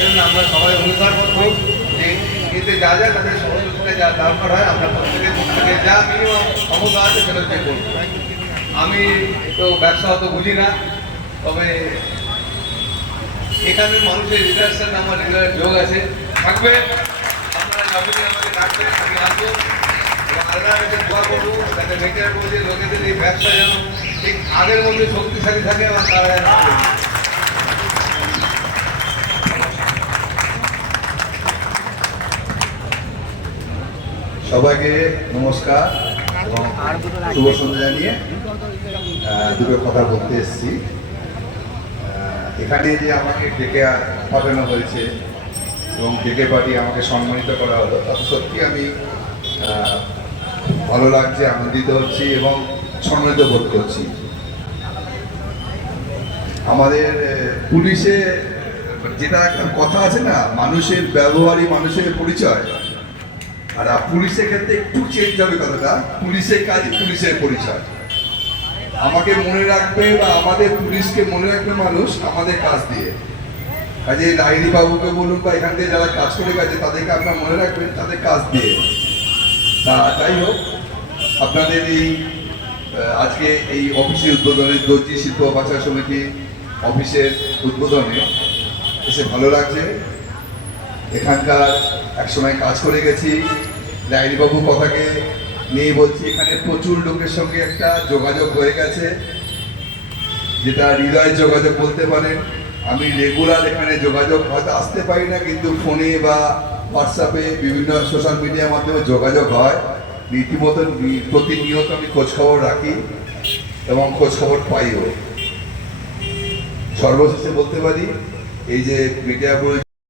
জন্য আমরা সবাই অনুসরণ করবো যে এতে যা যা তাদের সহযোগিতা যা দরকার হয় আমরা প্রত্যেকের পক্ষ থেকে যা মিনিমাম ক্ষমতা আছে সেটা দিয়ে করবো। আমি তো ব্যবসা অত বুঝি না, তবে এখানে মানুষের হৃদয়ের সাথে আমার হৃদয়ের যোগ আছে, থাকবে। আপনারা যখনই আমাকে ডাকবেন আমি আসবো এবং আল্লাহর কাছে দোয়া করবো যাতে মেটার মধ্যে লোকেদের এই ব্যবসা যেন ঠিক আগের মধ্যে শক্তিশালী থাকে এবং তারা যেন সবাইকে নমস্কার এবং শুভ সন্ধ্যা জানিয়ে দুটো কথা বলতে এসেছি। এখানে যে আমাকে ডেকে পাঠানো হয়েছে এবং ডেকে পাঠিয়ে আমাকে সম্মানিত করা হলো তাতে সত্যি আমি ভালো লাগছে, আনন্দিত হচ্ছি এবং সম্মানিত বোধ করছি। আমাদের পুলিশে যেটা একটা কথা আছে না, মানুষের ব্যবহারই মানুষের পরিচয়, আর পুলিশের ক্ষেত্রে একটু চেঞ্জ হবে কথাটা, পুলিশের কাজই পুলিশের পরিচয়। আমাকে মনে রাখবে বা আমাদের পুলিশকে মনে রাখবে মানুষ আমাদের কাজ দিয়ে। কাজে লাইনি বাবুকে বলুন বা এখান থেকে যারা কাজ করে গেছে তাদেরকে আপনারা মনে রাখবেন তাদের কাজ দিয়ে। তা যাই হোক, আপনাদের এই আজকে এই অফিসের উদ্বোধনে দর্জি শিল্প বাজার সমিতি অফিসের উদ্বোধনে এসে ভালো লাগছে। এখানকার একসময় কাজ করে গেছি, লাইনিবাবু কথাকে নিয়ে বলছি, এখানে প্রচুর লোকের সঙ্গে একটা যোগাযোগ হয়ে গেছে, যেটা হৃদয় যোগাযোগ বলতে পারেন। আমি রেগুলার এখানে যোগাযোগ হয়তো আসতে পারি না, কিন্তু ফোনে বা হোয়াটসঅ্যাপে বিভিন্ন সোশ্যাল মিডিয়ার মাধ্যমে যোগাযোগ হয়। রীতিমতো প্রতিনিয়ত আমি খোঁজখবর রাখি এবং খোঁজখবর পাইও। সর্বশেষে বলতে পারি এই যে মিডিয়াপুর